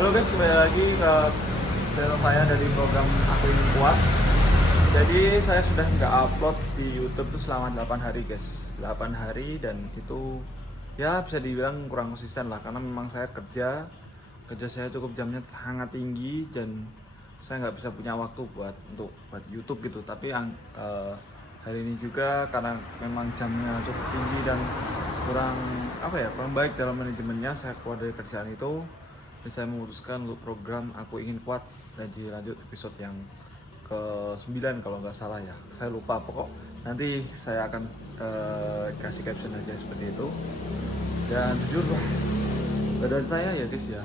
Halo guys, kembali lagi ke channel saya dari program Aku Ingin Kuat. Jadi saya sudah nggak upload di YouTube tuh selama 8 hari guys. 8 hari dan itu ya bisa dibilang kurang konsisten lah, karena memang saya kerja saya cukup jamnya sangat tinggi dan saya nggak bisa punya waktu buat YouTube gitu. Tapi hari ini juga karena memang jamnya cukup tinggi dan kurang baik dalam manajemennya, saya keluar dari kerjaan itu dan saya memutuskan untuk program Aku Ingin Kuat dan dilanjut episode yang ke-9 kalau nggak salah ya, saya lupa. Pokok nanti saya akan kasih caption aja seperti itu. Dan jujur lah, badan saya ya guys ya,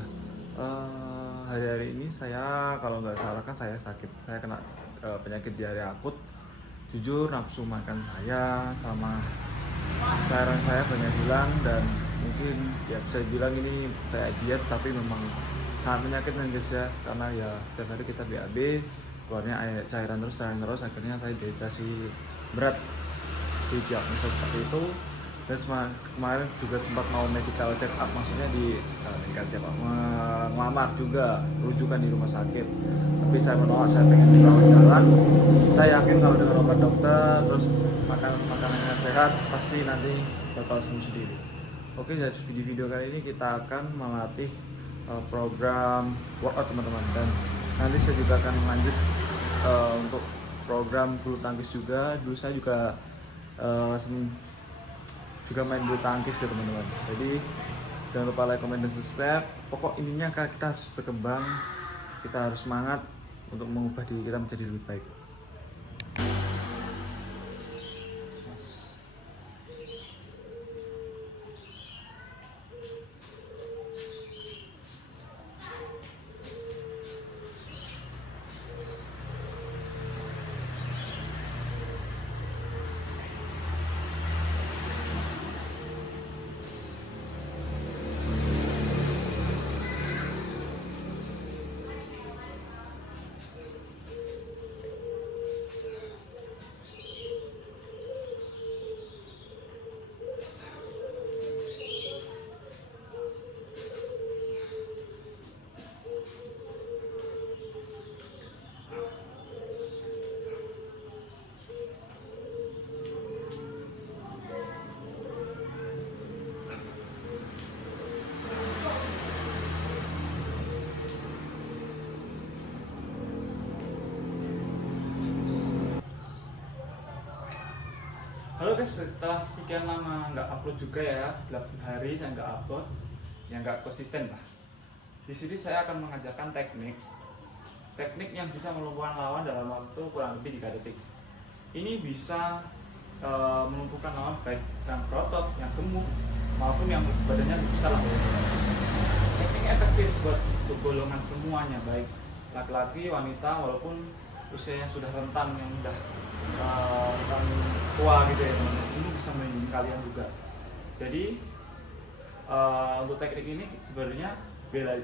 hari-hari ini saya kalau nggak salah kan saya sakit, saya kena penyakit diare akut. Jujur nafsu makan saya sama cairan saya banyak hilang, dan mungkin ya bisa bilang ini kayak diet, tapi memang sangat menyakitkan guys ya, karena ya setiap hari kita BAB keluarnya cairan terus, akhirnya saya dehidrasi berat di diagnosa seperti itu. Dan kemarin juga sempat mau medical check up, maksudnya di medical check up, ngelamar juga rujukan di rumah sakit, tapi saya menolak. Saya pengen dirawat jalan. Saya yakin kalau dengan obat dokter terus makanannya sehat, pasti nanti bakal sembuh sendiri. Oke, dari video kali ini kita akan melatih program workout teman-teman, dan nanti saya juga akan lanjut untuk program bulu tangkis juga. Dulu saya juga main bulu tangkis ya teman-teman. Jadi jangan lupa like, comment, dan subscribe. Pokok ininya kita harus berkembang, kita harus semangat untuk mengubah diri kita menjadi lebih baik. Halo guys, setelah sekian lama nggak upload juga ya, 8 hari saya nggak upload, yang nggak konsisten lah. Di sini saya akan mengajarkan teknik yang bisa melumpuhkan lawan dalam waktu kurang lebih 3 detik. Ini bisa melumpuhkan lawan baik yang berotot, yang gemuk, maupun yang badannya besar lah. Tekniknya efektif buat golongan semuanya, baik laki-laki, wanita, walaupun usianya sudah rentan, yang udah rentan tua gitu ya teman-teman. Ini bisa melindungi kalian juga. Jadi untuk teknik ini sebenarnya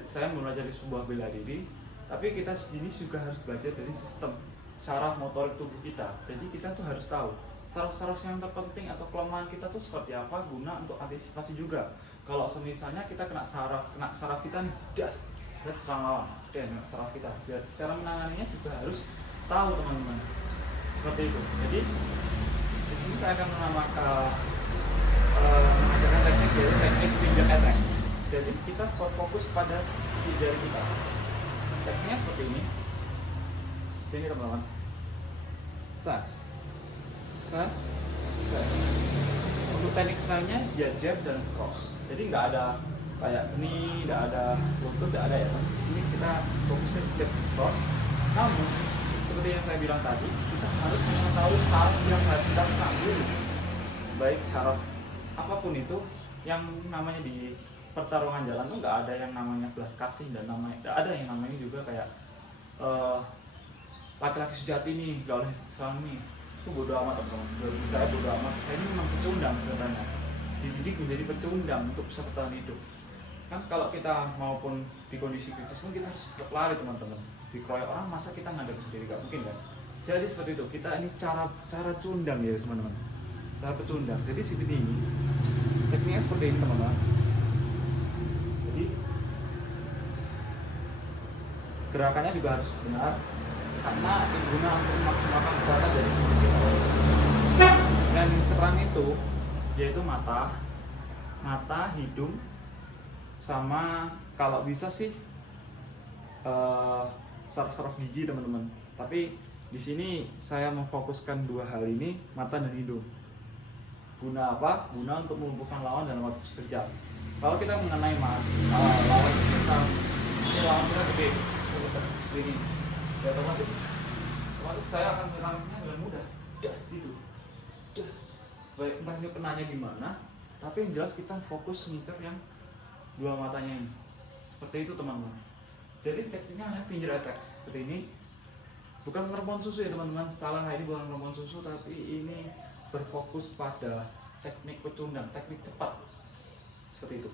saya belajar di sebuah bela diri, tapi kita sendiri juga harus belajar dari sistem saraf motorik tubuh kita. Jadi kita tuh harus tahu saraf-saraf yang terpenting atau kelemahan kita tuh seperti apa, guna untuk antisipasi juga. Kalau misalnya kita kena saraf kita nih, das, dan serang lawan, dan kena saraf kita, cara menanganinya juga harus tahu teman-teman. Seperti itu. Jadi di sini saya akan mengajarkan teknik finger attack. Jadi kita fokus pada jari kita. Tekniknya seperti ini. Ini teman-teman. Sas. Untuk teknik serangnya jab dan cross. Jadi nggak ada kayak ini, nggak ada lutut, nggak ada ya. Di sini kita fokusnya jab cross. Namun seperti yang saya bilang tadi, kita harus mengetahui saraf yang harus kita ambil. Baik saraf apapun itu, yang namanya di pertarungan jalan tuh nggak ada yang namanya belas kasih, dan nggak ada yang namanya juga kayak laki-laki sejati nih gak boleh serang nih. Itu bodo amat teman-teman. Bagi saya bodo amat. Saya ini memang pecundang sebenarnya, dididik menjadi pecundang untuk bisa bertahan hidup. Kan kalau kita maupun di kondisi kritis pun kita harus tetap lari teman-teman. Dikeroyok orang, masa kita ngadep sendiri, gak mungkin kan. Jadi seperti itu, kita ini cara cundang ya teman-teman, cara pecundang. Jadi seperti ini, tekniknya seperti ini teman-teman. Jadi gerakannya juga harus benar karena guna untuk memaksimalkan kekuatan dari tubuh kita. Dan serang itu yaitu mata, hidung, sama kalau bisa sih saraf-saraf gigi teman-teman. Tapi di sini saya memfokuskan dua hal ini, mata dan hidung. Guna apa? Guna untuk melumpuhkan lawan dalam waktu sekejap. Kalau kita mengenai lawan kita, ini lawan kita gede, segini, ya otomatis saya akan menyerangnya dengan mudah. Gitu. Baik, entah ini penanya gimana, tapi yang jelas kita fokus ngincer yang dua matanya ini. Seperti itu teman-teman. Jadi tekniknya hanya finger attacks seperti ini. Bukan ngerempon susu ya teman-teman, salah, ini bukan ngerempon susu, tapi ini berfokus pada teknik pecundang, teknik cepat seperti itu.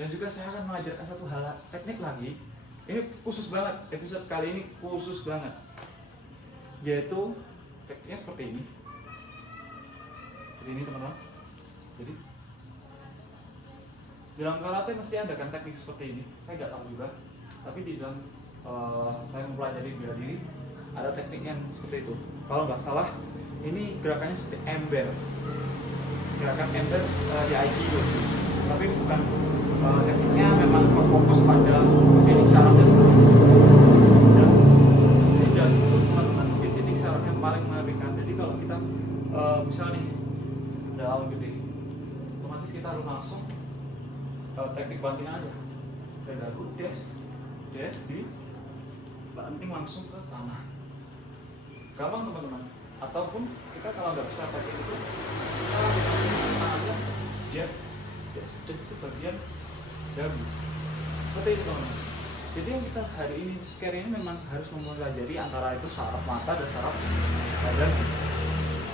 Dan juga saya akan mengajarkan satu hal teknik lagi. Ini khusus banget, episode kali ini khusus banget, yaitu tekniknya seperti ini teman-teman. Jadi di dalam karate mesti ada kan teknik seperti ini, saya nggak tahu juga, tapi di dalam saya mempelajari bela diri ada teknik yang seperti itu. Kalau nggak salah ini gerakannya seperti ember, gerakan ember di Aikido, tapi bukan tekniknya memang fokus pada titik sarafnya seperti itu. Dan teman-teman, titik saraf yang paling mengerikan. Jadi kalau kita misalnya nih ada lawan gede, otomatis kita harus langsung teknik bantingan aja, dari dagu, des di banting langsung ke tanah, gampang teman-teman. Ataupun kita kalau nggak bisa pakai itu, kita langsung aja jab, des itu bagian dagu, seperti itu teman-teman. Jadi yang kita hari ini memang harus mempelajari antara itu saraf mata dan saraf badan.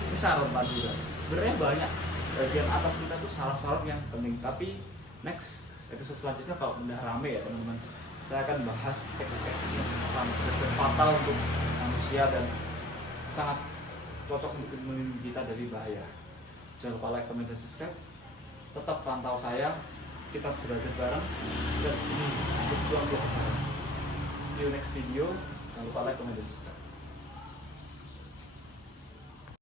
Ini saraf mata juga. Sebenarnya banyak bagian atas kita tuh saraf-saraf yang penting. Tapi next episode selanjutnya kalau udah rame ya teman-teman, saya akan bahas teknik-teknik yang fatal untuk manusia dan sangat cocok untuk melindungi kita dari bahaya. Jangan lupa like, comment, dan subscribe. Tetap pantau saya, kita belajar bareng dan sini berjuang bareng. See you next video. Jangan lupa like, comment, dan subscribe.